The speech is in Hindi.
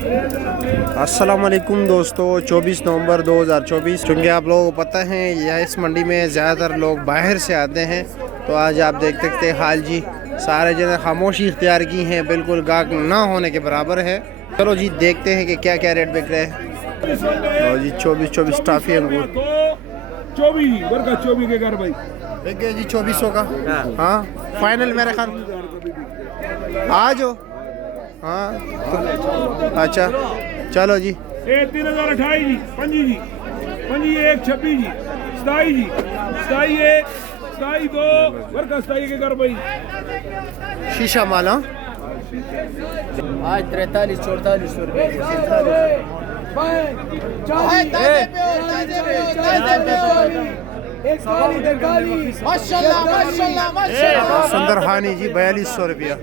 अस्सलाम वालेकुम दोस्तों, 24 नवंबर 2024। चूँकि आप लोगों को पता है यह इस मंडी में ज़्यादातर लोग बाहर से आते हैं, तो आज आप देख सकते हैं हाल जी सारे जने खामोशी इख्तियार की हैं, बिल्कुल गाहक ना होने के बराबर है। चलो जी देखते हैं कि क्या क्या रेट बिक रहे हैं। लो जी 24 टाफी अंगूर 24 के घर भाई बिक गए जी 2400 का। हाँ फाइनल मेरे ख्याल आ जाओ। हाँ तो अच्छा चलो जी। 3028 जी, 5 जी, 5 1 26 जी, 27 जी, 27 1 27 2 वर्ग 27 के घर भाई। शीशा माला आज 43-44 रुपए सुंदर हानी जी 4200 रुपया।